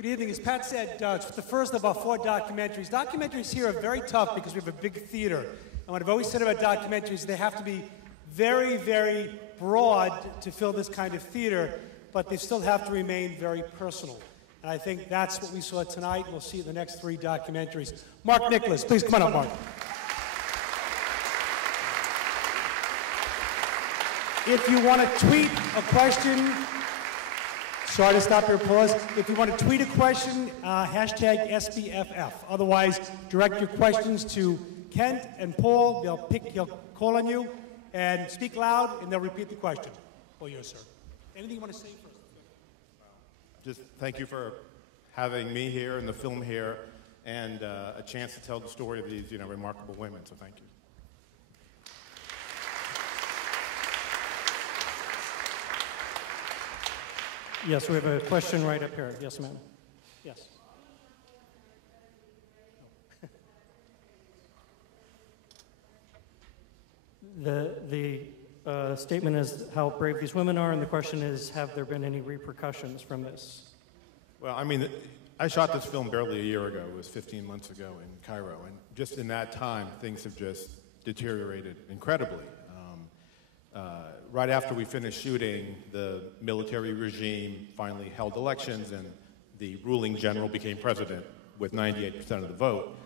Good evening. As Pat said, it's the first of our 4 documentaries. Documentaries here are very tough because we have a big theater. And what I've always said about documentaries, they have to be very, very broad to fill this kind of theater, but they still have to remain very personal. And I think that's what we saw tonight. We'll see in the next 3 documentaries. Mark Nicholas, please come on up, Mark. If you want to tweet a question, sorry to stop your pause. If you want to tweet a question, hashtag SBFF. Otherwise, direct your questions to Kent and Paul. They'll call on you and speak loud, and they'll repeat the question. All yours, sir. Anything you want to say first? Just thank you for having me here and the film here, and a chance to tell the story of these, remarkable women. So thank you. Yes, we have a question right up here. Yes, ma'am. Yes. The statement is how brave these women are, and the question is, have there been any repercussions from this? Well, I shot this film barely a year ago. It was 15 months ago in Cairo, and just in that time, things have just deteriorated incredibly. Right after we finished shooting, the military regime finally held elections, and the ruling general became president with 98% of the vote.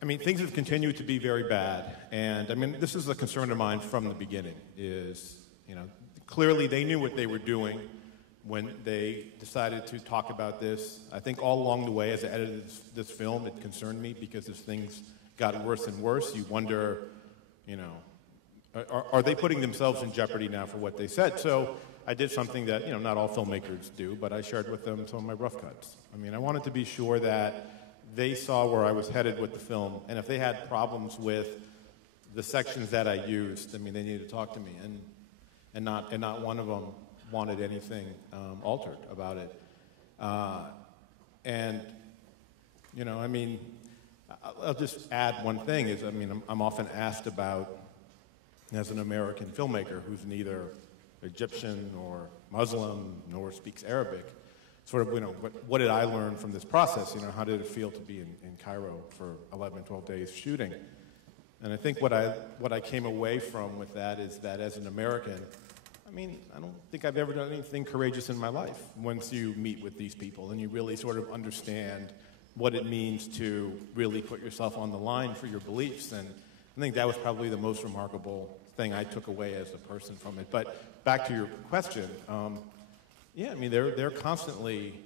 Things have continued to be very bad, and this is a concern of mine from the beginning, is, clearly they knew what they were doing when they decided to talk about this. I think all along the way, as I edited this film, it concerned me because as things got worse and worse, you wonder, are they putting themselves in jeopardy now for what they said? So I did something that, not all filmmakers do, but I shared with them some of my rough cuts. I wanted to be sure that they saw where I was headed with the film, and if they had problems with the sections that I used, they needed to talk to me, and not one of them wanted anything altered about it. I'll just add one thing is, I'm often asked about, as an American filmmaker who's neither Egyptian or Muslim nor speaks Arabic, what did I learn from this process? How did it feel to be in Cairo for 11, 12 days shooting? And I think what I came away from with that is that as an American, I don't think I've ever done anything courageous in my life once you meet with these people and you really sort of understand what it means to really put yourself on the line for your beliefs. And I think that was probably the most remarkable thing I took away as a person from it. But back to your question, they're constantly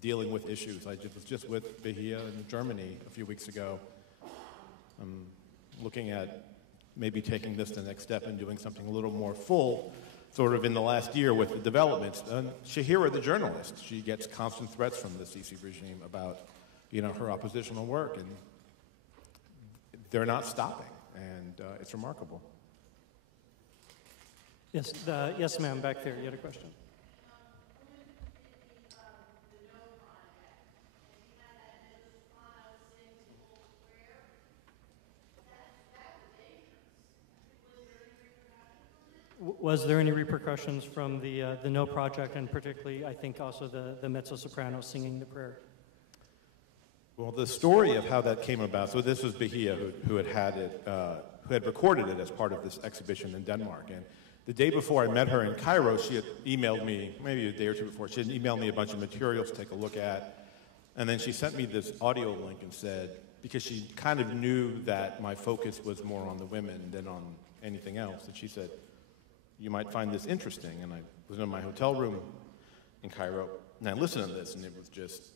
dealing with issues. I was just with Bahia in Germany a few weeks ago. I'm looking at maybe taking this the next step and doing something a little more full, sort of in the last year with the developments. Shahira, the journalist, she gets constant threats from the Sisi regime about, her oppositional work, and they're not stopping, and it's remarkable. Yes, yes, ma'am, back there. You had a question. Was there any repercussions from the No Project, and particularly, I think, also the mezzo-soprano singing the prayer? Well, the story of how that came about, so this was Bahia who had recorded it as part of this exhibition in Denmark. And the day before I met her in Cairo, she had emailed me, maybe a day or two before, she had emailed me a bunch of materials to take a look at. And then she sent me this audio link and said, because she kind of knew that my focus was more on the women than on anything else, and she said, you might find this interesting. And I was in my hotel room in Cairo, and I listened to this, and it was just,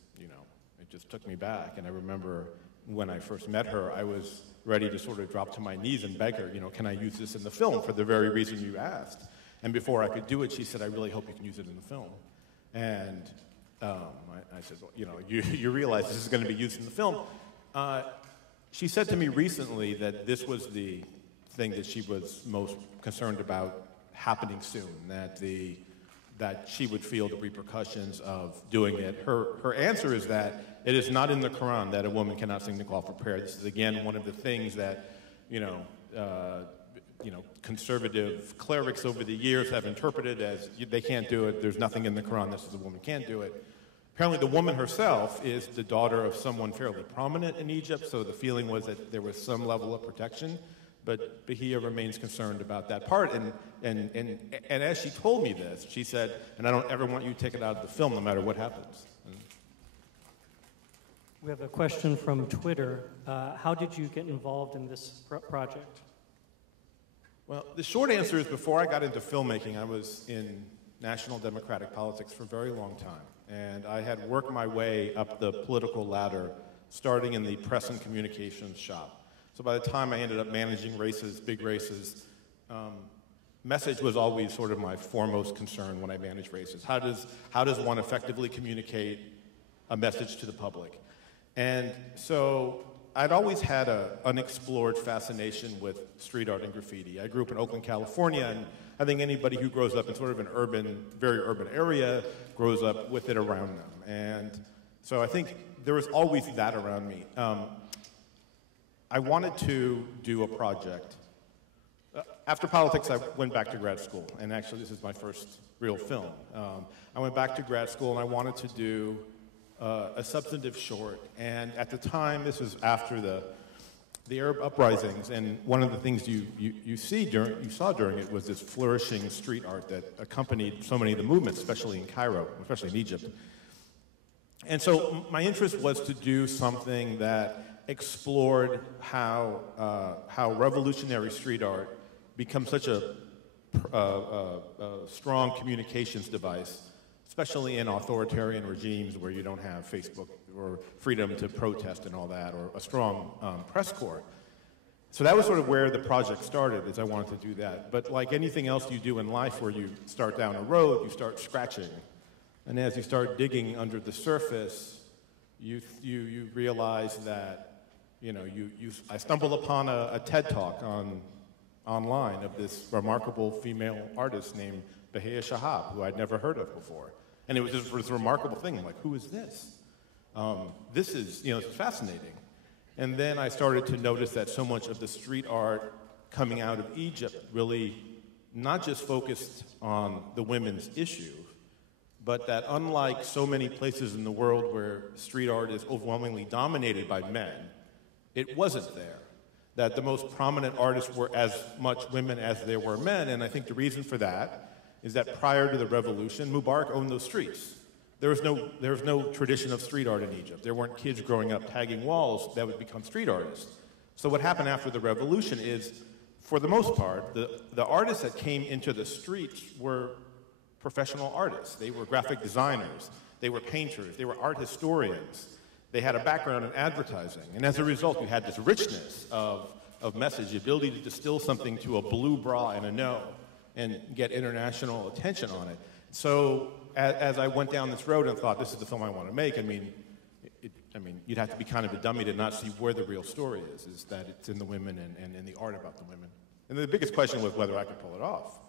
it just took me back. And I remember when I first met her, I was ready to sort of drop to my knees and beg her, can I use this in the film for the very reason you asked? And before I could do it, she said, I really hope you can use it in the film. And I said, well, you realize this is going to be used in the film. She said to me recently that this was the thing that she was most concerned about happening soon, that she would feel the repercussions of doing it. Her answer is that it is not in the Quran that a woman cannot sing the call for prayer. This is, again, one of the things that, conservative clerics over the years have interpreted as they can't do it. There's nothing in the Quran that says a woman can't do it. Apparently the woman herself is the daughter of someone fairly prominent in Egypt, so the feeling was that there was some level of protection, but Bahia remains concerned about that part. And as she told me this, she said, and I don't ever want you to take it out of the film no matter what happens. We have a question from Twitter. How did you get involved in this project? Well, the short answer is before I got into filmmaking, I was in national Democratic politics for a very long time. And I had worked my way up the political ladder, starting in the press and communications shop. So by the time I ended up managing races, big races, message was always sort of my foremost concern when I managed races. How does one effectively communicate a message to the public? And so I'd always had an unexplored fascination with street art and graffiti. I grew up in Oakland, California, and I think anybody who grows up in sort of an urban, very urban area grows up with it around them. And so I think there was always that around me. I wanted to do a project. After politics, I went back to grad school, and actually this is my first real film. I went back to grad school, and I wanted to do a substantive short, and at the time, this was after the Arab uprisings, and one of the things you saw during it was this flourishing street art that accompanied so many of the movements, especially in Cairo, especially in Egypt. And so my interest was to do something that explored how revolutionary street art becomes such a strong communications device, especially in authoritarian regimes where you don't have Facebook or freedom to protest and all that, or a strong press corps. So that was sort of where the project started, is I wanted to do that. But like anything else you do in life where you start down a road, you start scratching. And as you start digging under the surface, you realize that, I stumbled upon a TED Talk online of this remarkable female artist named Bahia Shahab, who I'd never heard of before. And it was just this remarkable thing. I'm like, who is this? This is, it's fascinating. And then I started to notice that so much of the street art coming out of Egypt really not just focused on the women's issue, but that unlike so many places in the world where street art is overwhelmingly dominated by men, it wasn't there. That the most prominent artists were as much women as there were men, and I think the reason for that is that prior to the revolution, Mubarak owned those streets. There was no tradition of street art in Egypt. There weren't kids growing up tagging walls that would become street artists. So what happened after the revolution is, for the most part, the artists that came into the streets were professional artists. They were graphic designers. They were painters. They were art historians. They had a background in advertising. And as a result, you had this richness of message, the ability to distill something to a blue bra and a no, and get international attention on it. So as I went down this road and thought, this is the film I want to make, you'd have to be kind of a dummy to not see where the real story is that it's in the women and in the art about the women. And the biggest question was whether I could pull it off.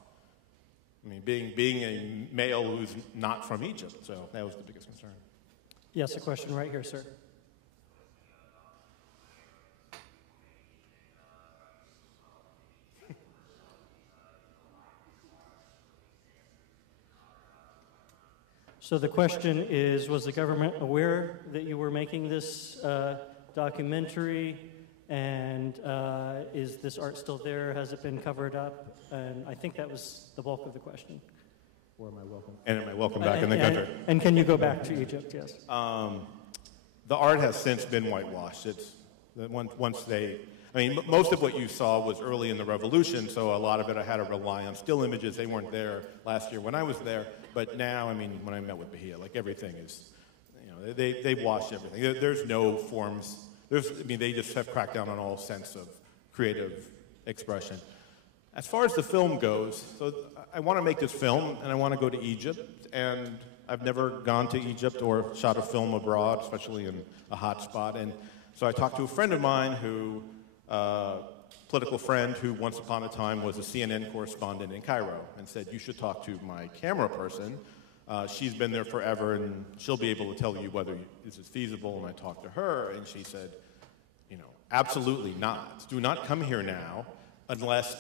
Being a male who's not from Egypt, so that was the biggest concern. Yes, a question right here, sir. So the question is, was the government aware that you were making this documentary? And is this art still there? Has it been covered up? And I think that was the bulk of the question. Or am I welcome? And am I welcome back in the country? And can you go back to Egypt? Yes. The art has since been whitewashed. Most of what you saw was early in the revolution, so a lot of it I had to rely on still images. They weren't there last year when I was there, but now, when I met with Bahia, everything is, they've washed everything. There's no forms. They just have cracked down on all sense of creative expression. As far as the film goes, so I want to make this film, and I want to go to Egypt, and I've never gone to Egypt or shot a film abroad, especially in a hot spot. And so I talked to a friend of mine political friend who once upon a time was a CNN correspondent in Cairo, and said, you should talk to my camera person. She's been there forever, and she'll be able to tell you whether this is feasible. And I talked to her, and she said, absolutely not. Do not come here now unless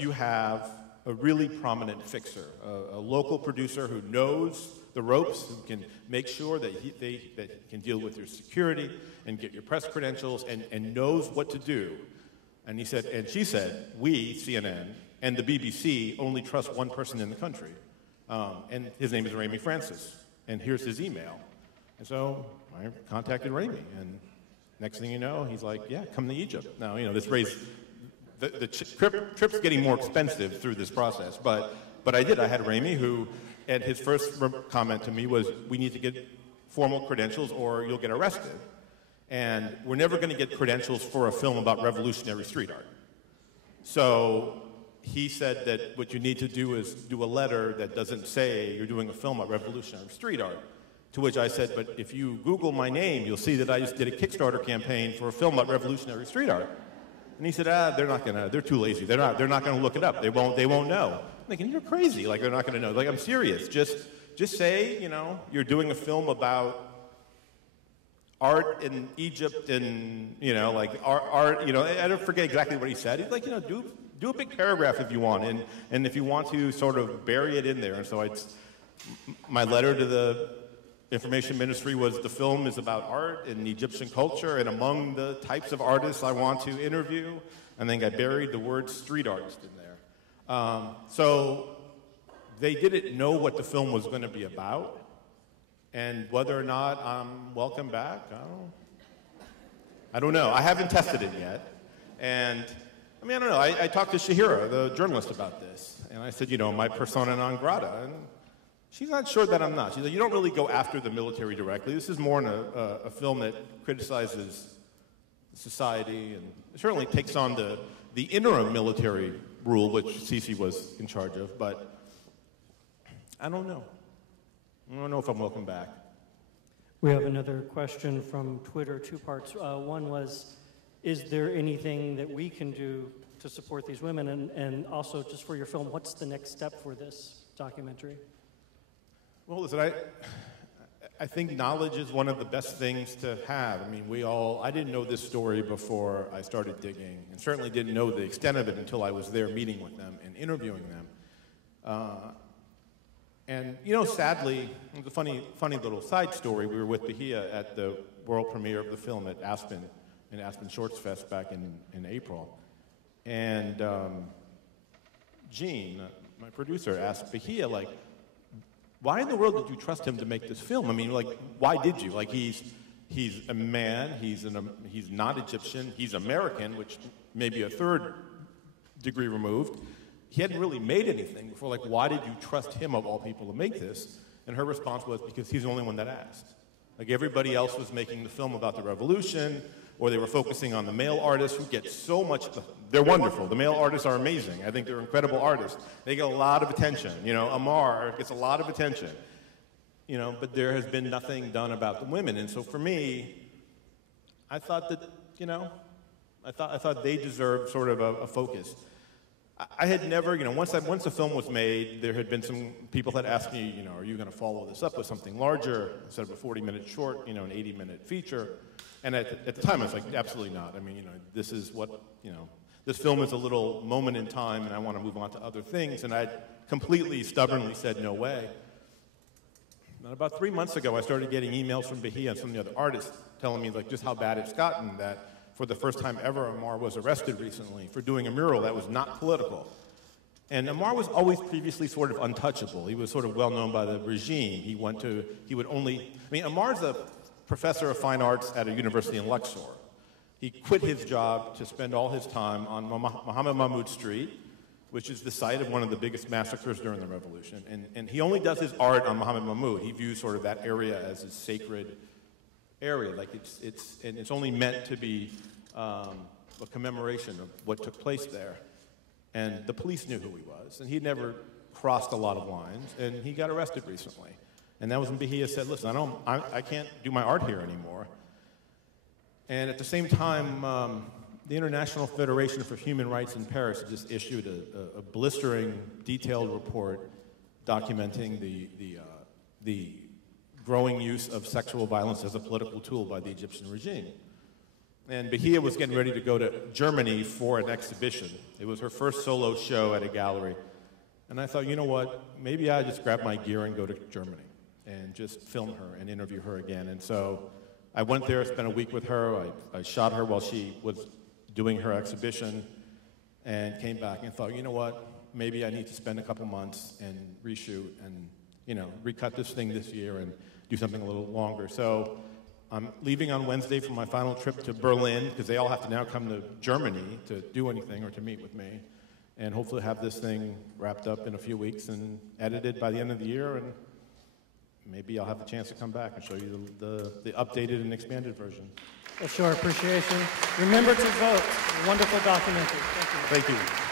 you have a really prominent fixer, a local producer who knows the ropes, who can make sure that he can deal with your security and get your press credentials and knows what to do. And he said, and she said, we, CNN, and the BBC only trust one person in the country. And his name is Ramey Francis. And here's his email. And so I contacted Ramey. And next thing you know, he's like, yeah, come to Egypt. Now, this raised, the trip's getting more expensive through this process. But I did. I had Ramey who, and his first comment to me was, we need to get formal credentials or you'll get arrested. And we're never going to get credentials for a film about revolutionary street art. So he said that what you need to do is do a letter that doesn't say you're doing a film about revolutionary street art. To which I said, but if you Google my name, you'll see that I just did a Kickstarter campaign for a film about revolutionary street art. And he said, they're too lazy. They're not going to look it up. They won't know. I'm thinking, you're crazy. Like, they're not going to know. Like, I'm serious. Just say, you're doing a film about art in Egypt and, like art, I don't forget exactly what he said. He's like, do a big paragraph if you want. And if you want to sort of bury it in there. And so my letter to the information ministry was the film is about art and Egyptian culture and among the types of artists I want to interview. And then I buried the word street artist in there. So they didn't know what the film was going to be about. And whether or not I'm welcome back, I don't know. I haven't tested it yet. And, I don't know. I talked to Shahira, the journalist, about this. And I said, my persona non grata. And she's not sure that I'm not. She's like, you don't really go after the military directly. This is more in a film that criticizes society and certainly takes on the interim military rule, which Sisi was in charge of. But I don't know. I don't know if I'm welcome back. We have another question from Twitter, two parts. One was, is there anything that we can do to support these women? And also, just for your film, what's the next step for this documentary? Well, listen, I think knowledge is one of the best things to have. I didn't know this story before I started digging, and certainly didn't know the extent of it until I was there meeting with them and interviewing them. And, sadly, it was a funny little side story. We were with Bahia at the world premiere of the film at Aspen Shorts Fest back in April. And Gene, my producer, asked Bahia, why in the world did you trust him to make this film? Why did you? He's a man, he's not Egyptian, he's American, which may be a third degree removed. He hadn't really made anything before. Why did you trust him of all people to make this? And her response was, because he's the only one that asked. Everybody else was making the film about the revolution, or they were focusing on the male artists who get so much. They're wonderful. The male artists are amazing. I think they're incredible artists. They get a lot of attention. Amar gets a lot of attention. But there has been nothing done about the women. And so for me, I thought that, I thought they deserved sort of a focus. I had never, once the film was made, there had been some people that asked me, are you going to follow this up with something larger instead of a 40-minute short, an 80-minute feature? And at the time, I was like, absolutely not. This is what, this film is a little moment in time, and I want to move on to other things. And I completely stubbornly said, no way. And about 3 months ago, I started getting emails from Bahia and some of the other artists telling me just how bad it's gotten, that for the first time ever, Amar was arrested recently for doing a mural that was not political. And Amar was always previously sort of untouchable. He was sort of well known by the regime. Amar's a professor of fine arts at a university in Luxor. He quit his job to spend all his time on Mohammed Mahmoud Street, which is the site of one of the biggest massacres during the revolution. And he only does his art on Mohammed Mahmoud. He views sort of that area as his sacred area. It's only meant to be a commemoration of what took place there. And the police knew who he was, and he'd never crossed a lot of lines, and he got arrested recently. And that was when Bahia said, listen, I can't do my art here anymore. And at the same time, the International Federation for Human Rights in Paris just issued a blistering, detailed report documenting the growing use of sexual violence as a political tool by the Egyptian regime. And Bahia was getting ready to go to Germany for an exhibition. It was her first solo show at a gallery. And I thought, you know what, maybe I just grab my gear and go to Germany and just film her and interview her again. And so I went there, spent a week with her. I shot her while she was doing her exhibition and came back and thought, you know what, maybe I need to spend a couple months and reshoot and, you know, recut this thing this year and do something a little longer. So I'm leaving on Wednesday for my final trip to Berlin, because they all have to now come to Germany to do anything or to meet with me, and hopefully have this thing wrapped up in a few weeks and edited by the end of the year, and maybe I'll have a chance to come back and show you the updated and expanded version. A show of appreciation. Remember to vote. Wonderful documentary. Thank you. Thank you.